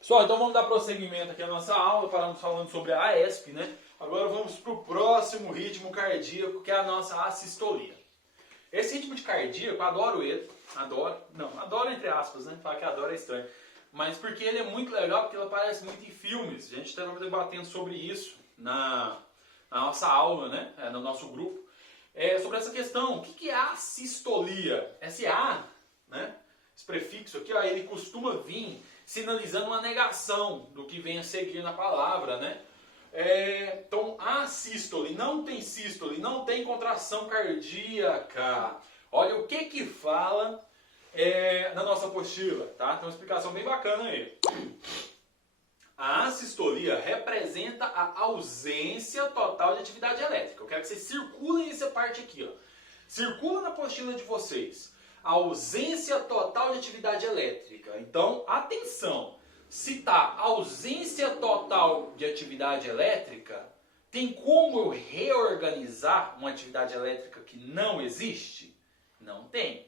Pessoal, então vamos dar prosseguimento aqui à nossa aula, paramos falando sobre a AESP, né? Agora vamos para o próximo ritmo cardíaco, que é a nossa assistolia. Esse ritmo de cardíaco, adoro ele, adoro entre aspas, né? Falar que adoro é estranho. Mas porque ele é muito legal, porque ele aparece muito em filmes. A gente estava debatendo sobre isso na nossa aula, né? No nosso grupo. Sobre essa questão, o que é a sistolia? Esse A, né? Esse prefixo aqui, ó, ele costuma vir sinalizando uma negação do que vem a seguir na palavra, né? Então, assístole, não tem contração cardíaca. Olha o que fala na nossa apostila, tá? Tem uma explicação bem bacana aí. A assistolia representa a ausência total de atividade elétrica. Eu quero que vocês circulem essa parte aqui, ó. Circula na apostila de vocês. A ausência total de atividade elétrica. Então, atenção. Se está ausência total de atividade elétrica, tem como eu reorganizar uma atividade elétrica que não existe? Não tem.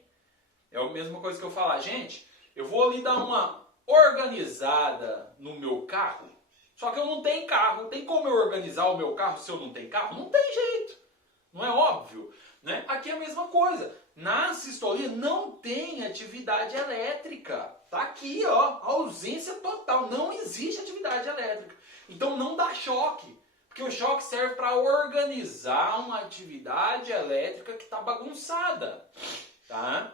É a mesma coisa que eu falar, gente, eu vou ali dar uma organizada no meu carro, só que eu não tenho carro. Tem como eu organizar o meu carro se eu não tenho carro? Não tem jeito. Não é óbvio? Né? Aqui é a mesma coisa. Na assistolia não tem atividade elétrica. Tá aqui, ó, ausência total. Não existe atividade elétrica. Então não dá choque. Porque o choque serve para organizar uma atividade elétrica que está bagunçada. Tá?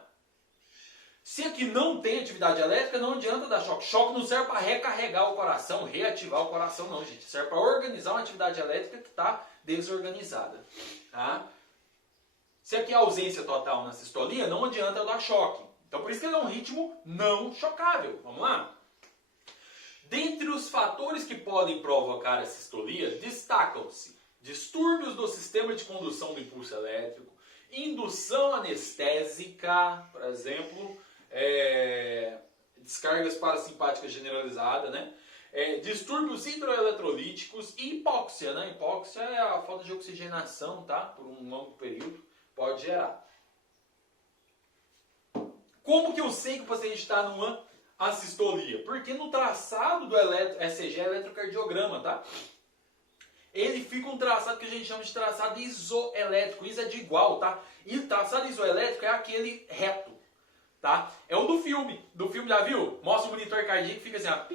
Se aqui não tem atividade elétrica, não adianta dar choque. Choque não serve para recarregar o coração, reativar o coração, não, gente. Serve para organizar uma atividade elétrica que está desorganizada. Tá? Se aqui é ausência total na sistolia, não adianta eu dar choque. Então por isso que ele é um ritmo não chocável. Vamos lá? Dentre os fatores que podem provocar a sistolia, destacam-se distúrbios do sistema de condução do impulso elétrico, indução anestésica, por exemplo, descargas parasimpáticas generalizadas, né? Distúrbios hidroeletrolíticos e hipóxia, né? Hipóxia é a falta de oxigenação, tá? Por um longo período, pode gerar. Como que eu sei que o paciente está numa assistolia? Porque no traçado do ECG, eletrocardiograma, tá? Ele fica um traçado que a gente chama de traçado isoelétrico. Isso é de igual, tá? E traçado isoelétrico é aquele reto, tá? É o do filme. Do filme, já viu? Mostra o monitor cardíaco e fica assim, ó.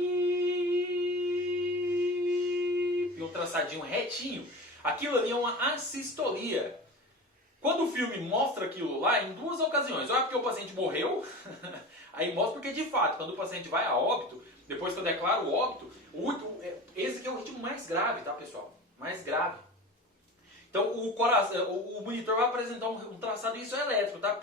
E um traçadinho retinho. Aquilo ali é uma assistolia. Quando o filme mostra aquilo lá, em duas ocasiões. Ou é porque o paciente morreu, aí mostra porque de fato, quando o paciente vai a óbito, depois que eu declaro o óbito, esse aqui é o ritmo mais grave, tá, pessoal? Mais grave. Então o monitor vai apresentar um traçado isoelétrico, tá?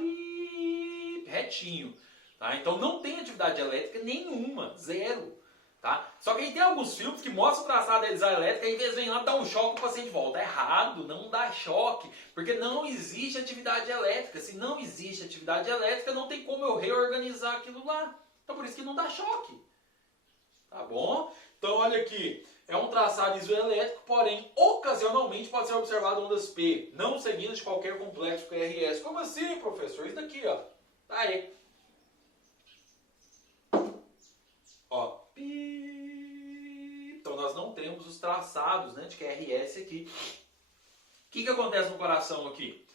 Retinho. Tá? Então não tem atividade elétrica nenhuma, zero. Tá? Só que aí tem alguns filmes que mostram o traçado da isoelétrica e em vez de lá dar um choque, o paciente volta. É errado, não dá choque, porque não existe atividade elétrica. Se não existe atividade elétrica, não tem como eu reorganizar aquilo lá. Então por isso que não dá choque. Tá bom? Então olha aqui, é um traçado isoelétrico, porém ocasionalmente pode ser observado ondas P, não seguindo de qualquer complexo QRS. Como assim, professor? Isso daqui, ó. Tá aí. Ó. Então nós não temos os traçados, né, de QRS aqui. O que acontece no coração aqui?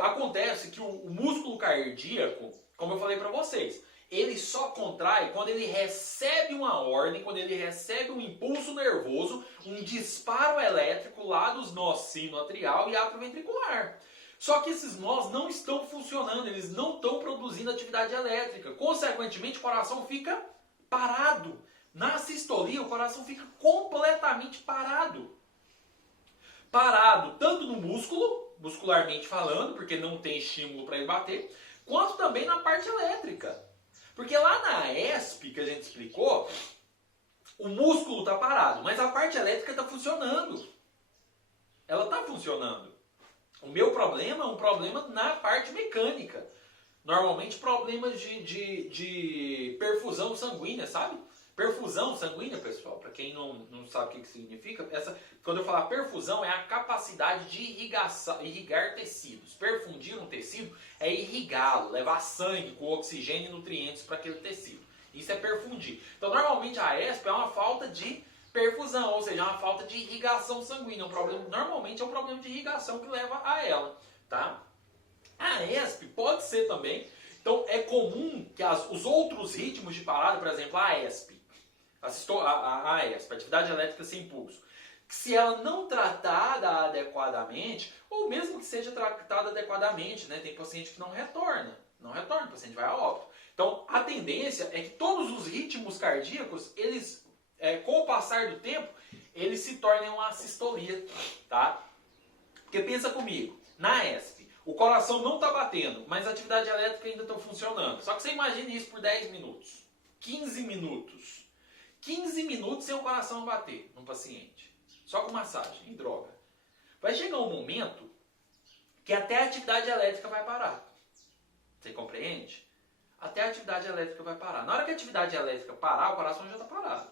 Acontece que o músculo cardíaco, como eu falei para vocês, ele só contrai quando ele recebe uma ordem, quando ele recebe um impulso nervoso, um disparo elétrico lá dos nós sinoatrial e atrioventricular. Só que esses nós não estão funcionando, eles não estão produzindo atividade elétrica. Consequentemente, o coração fica parado. Na sistolia, o coração fica completamente parado. Parado tanto no músculo, muscularmente falando, porque não tem estímulo para ele bater, quanto também na parte elétrica. Porque lá na ESP, que a gente explicou, o músculo está parado, mas a parte elétrica está funcionando. Ela está funcionando. O meu problema é um problema na parte mecânica. Normalmente problemas de perfusão sanguínea, sabe? Perfusão sanguínea, pessoal, para quem não sabe o que significa, quando eu falar perfusão é a capacidade de irrigar tecidos. Perfundir um tecido é irrigá-lo, levar sangue com oxigênio e nutrientes para aquele tecido. Isso é perfundir. Então, normalmente a ESP é uma falta de perfusão, ou seja, é uma falta de irrigação sanguínea. Normalmente é um problema de irrigação que leva a ela, tá? A ESP pode ser também. Então, é comum que os outros ritmos de parada, por exemplo, a ESP, a ESP, atividade elétrica sem impulso, que se ela não tratada adequadamente, ou mesmo que seja tratada adequadamente, né, tem paciente que não retorna, o paciente vai a óbito. Então, a tendência é que todos os ritmos cardíacos, eles, com o passar do tempo, eles se tornem uma assistolia, tá? Porque pensa comigo, na ESP, o coração não está batendo, mas a atividade elétrica ainda está funcionando. Só que você imagine isso por 10 minutos, 15 minutos. 15 minutos sem o coração bater no paciente. Só com massagem e droga. Vai chegar um momento que até a atividade elétrica vai parar. Você compreende? Até a atividade elétrica vai parar. Na hora que a atividade elétrica parar, o coração já está parado.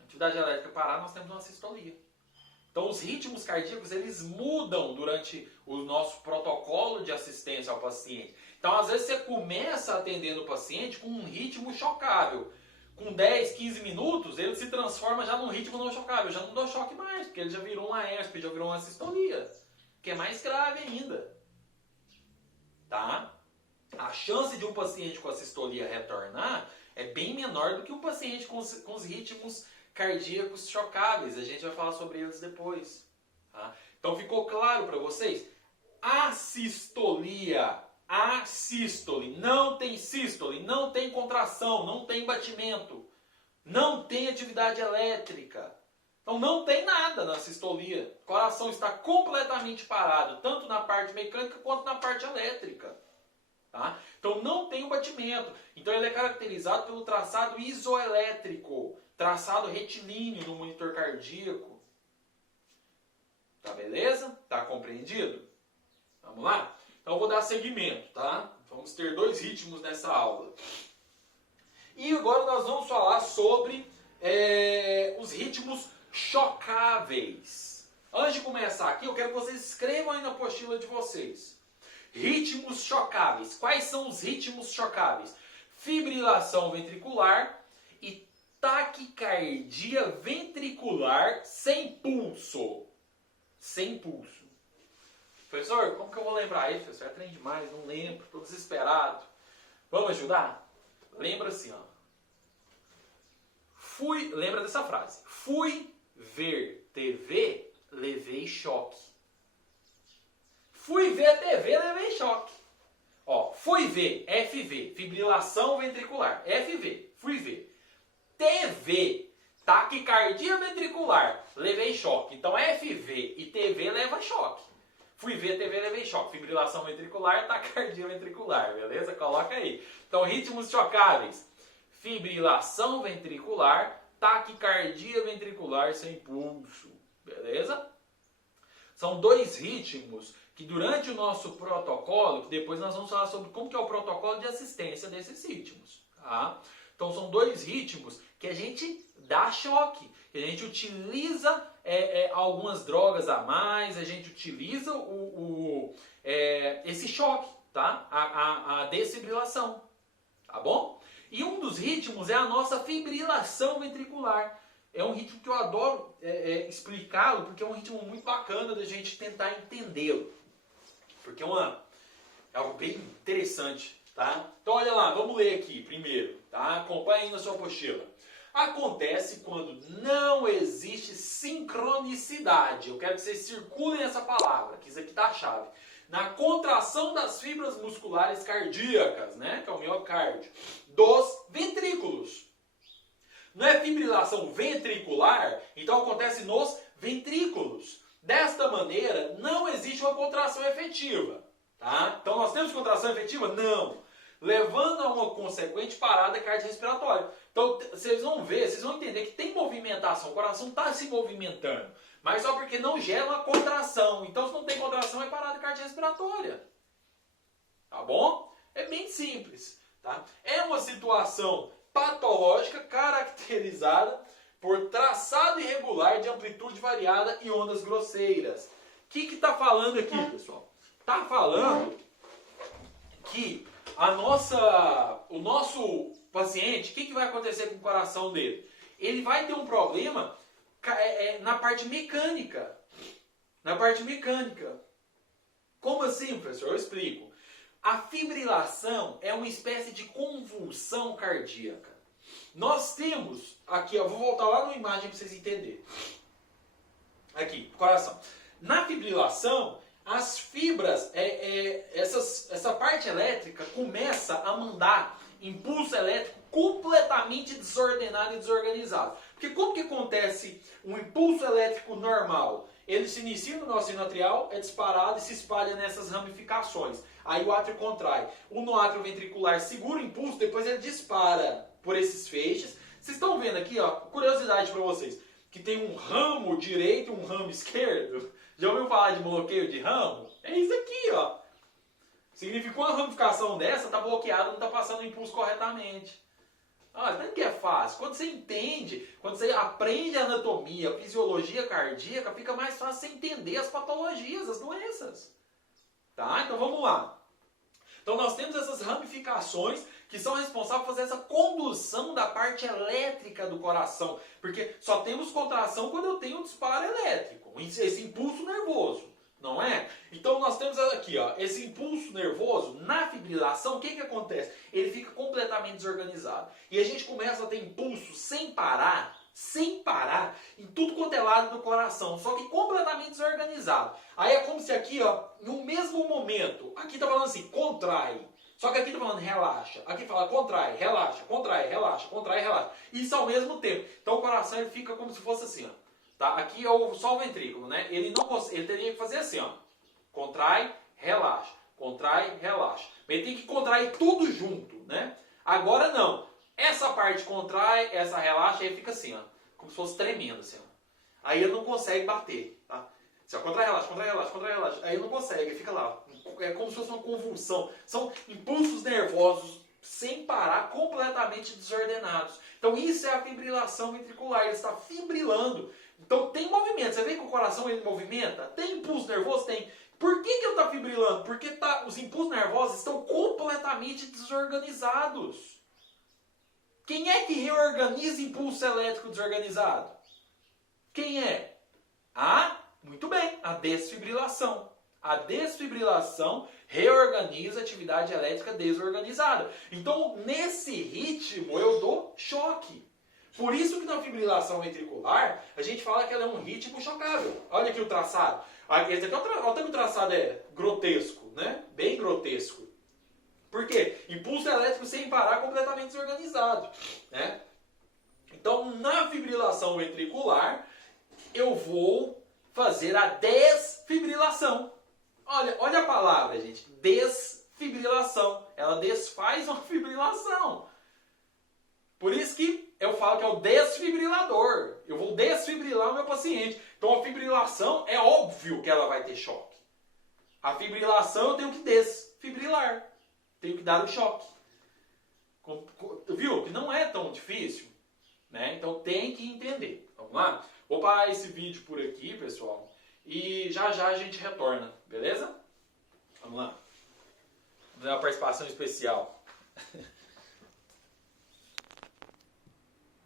A atividade elétrica parar, nós temos uma sistolia. Então os ritmos cardíacos, eles mudam durante o nosso protocolo de assistência ao paciente. Então às vezes você começa atendendo o paciente com um ritmo chocável. Com 10, 15 minutos, ele se transforma já num ritmo não chocável. Já não dou choque mais, porque ele já virou uma ESP, já virou uma sistolia. Que é mais grave ainda. Tá? A chance de um paciente com a sistolia retornar é bem menor do que um paciente com os ritmos cardíacos chocáveis. A gente vai falar sobre eles depois. Tá? Então ficou claro para vocês? Assistolia. Assístole, não tem sístole, não tem contração, não tem batimento, não tem atividade elétrica. Então não tem nada na sistolia. O coração está completamente parado, tanto na parte mecânica quanto na parte elétrica. Tá? Então não tem o batimento. Então ele é caracterizado pelo traçado isoelétrico, traçado retilíneo no monitor cardíaco. Tá beleza? Tá compreendido? Vamos lá? Então eu vou dar seguimento, tá? Vamos ter 2 ritmos nessa aula. E agora nós vamos falar sobre os ritmos chocáveis. Antes de começar aqui, eu quero que vocês escrevam aí na apostila de vocês. Ritmos chocáveis. Quais são os ritmos chocáveis? Fibrilação ventricular e taquicardia ventricular sem pulso. Sem pulso. Professor, como que eu vou lembrar isso? Professor, é trem demais, não lembro, estou desesperado. Vamos ajudar? Lembra assim, ó. Lembra dessa frase. Fui ver TV, levei choque. Fui ver TV, levei choque. Ó, fui ver, FV, fibrilação ventricular. FV, fui ver. TV, taquicardia ventricular, levei choque. Então FV e TV leva choque. Fui ver TV, levei choque. Fibrilação ventricular, taquicardia ventricular, beleza? Coloca aí. Então, ritmos chocáveis. Fibrilação ventricular, taquicardia ventricular sem pulso, beleza? São 2 ritmos que durante o nosso protocolo, que depois nós vamos falar sobre como que é o protocolo de assistência desses ritmos, tá? Então, são 2 ritmos que a gente dá choque, que a gente utiliza algumas drogas a mais, a gente utiliza esse choque, tá? A desfibrilação, tá bom? E um dos ritmos é a nossa fibrilação ventricular. É um ritmo que eu adoro explicá-lo, porque é um ritmo muito bacana da gente tentar entendê-lo. Porque é algo bem interessante, tá? Então olha lá, vamos ler aqui primeiro, tá? Acompanhe aí na sua apostila. Acontece quando não existe sincronicidade. Eu quero que vocês circulem essa palavra, que isso aqui tá a chave. Na contração das fibras musculares cardíacas, né, que é o miocárdio, dos ventrículos. Não é fibrilação ventricular? Então acontece nos ventrículos. Desta maneira, não existe uma contração efetiva. Tá? Então nós temos contração efetiva? Não. Levando a uma consequente parada cardiorrespiratória. Então vocês vão ver, vocês vão entender que tem movimentação, o coração está se movimentando, mas só porque não gera uma contração. Então se não tem contração é parada cardiorrespiratória. Tá bom? É bem simples. Tá? É uma situação patológica caracterizada por traçado irregular de amplitude variada e ondas grosseiras. O que está falando aqui, pessoal? Está falando que o nosso paciente, o que vai acontecer com o coração dele? Ele vai ter um problema na parte mecânica. Na parte mecânica. Como assim, professor? Eu explico. A fibrilação é uma espécie de convulsão cardíaca. Nós temos, aqui, eu vou voltar lá na imagem para vocês entenderem. Aqui, coração. Na fibrilação, as fibras, essa parte elétrica começa a mandar impulso elétrico completamente desordenado e desorganizado. Porque como que acontece um impulso elétrico normal? Ele se inicia no nosso sino atrial, é disparado e se espalha nessas ramificações. Aí o átrio contrai. O no átrio ventricular segura o impulso, depois ele dispara por esses feixes. Vocês estão vendo aqui, ó, curiosidade para vocês, que tem um ramo direito e um ramo esquerdo. Já ouviu falar de bloqueio de ramo? É isso aqui, ó. Significa que uma ramificação dessa está bloqueada, não está passando o impulso corretamente. Olha, não é que é fácil. Quando você entende, quando você aprende a anatomia, a fisiologia cardíaca, fica mais fácil você entender as patologias, as doenças. Tá? Então vamos lá. Então nós temos essas ramificações que são responsáveis por fazer essa condução da parte elétrica do coração. Porque só temos contração quando eu tenho um disparo elétrico, esse impulso nervoso. Não é? Então nós temos aqui, ó, esse impulso nervoso, na fibrilação, o que acontece? Ele fica completamente desorganizado. E a gente começa a ter impulso sem parar, em tudo quanto é lado do coração, só que completamente desorganizado. Aí é como se aqui, ó, no mesmo momento, aqui tá falando assim, contrai. Só que aqui tá falando relaxa. Aqui fala contrai, relaxa, contrai, relaxa, contrai, relaxa. Isso ao mesmo tempo. Então o coração ele fica como se fosse assim, ó. Tá? Aqui é só o ventrículo, né? Ele teria que fazer assim, ó. Contrai, relaxa. Contrai, relaxa. Ele tem que contrair tudo junto, né? Agora não. Essa parte contrai, essa relaxa, aí fica assim, ó. Como se fosse tremendo, assim, ó. Aí ele não consegue bater, tá? Assim, ó, contrai, relaxa, contrai, relaxa, contrai, relaxa. Aí ele não consegue, fica lá. É como se fosse uma convulsão. São impulsos nervosos sem parar, completamente desordenados. Então isso é a fibrilação ventricular. Ele está fibrilando. Então tem movimento. Você vê que o coração ele movimenta? Tem impulso nervoso? Tem. Por que ele está fibrilando? Porque os impulsos nervosos estão completamente desorganizados. Quem é que reorganiza impulso elétrico desorganizado? Quem é? Muito bem, a desfibrilação. A desfibrilação reorganiza a atividade elétrica desorganizada. Então, nesse ritmo, eu dou choque. Por isso que na fibrilação ventricular, a gente fala que ela é um ritmo chocável. Olha aqui o traçado. Esse aqui, olha que o traçado é grotesco, né? Bem grotesco. Por quê? Impulso elétrico sem parar, completamente desorganizado, né? Então, na fibrilação ventricular, eu vou fazer a desfibrilação. Olha a palavra, gente. Desfibrilação. Ela desfaz uma fibrilação. Por isso que eu falo que é o desfibrilador. Eu vou desfibrilar o meu paciente. Então a fibrilação é óbvio que ela vai ter choque. A fibrilação eu tenho que desfibrilar. Tenho que dar o choque. Viu? Que não é tão difícil. Né? Então tem que entender. Vamos lá? Vou parar esse vídeo por aqui, pessoal. E já já a gente retorna. Beleza? Vamos lá. Vamos dar uma participação especial.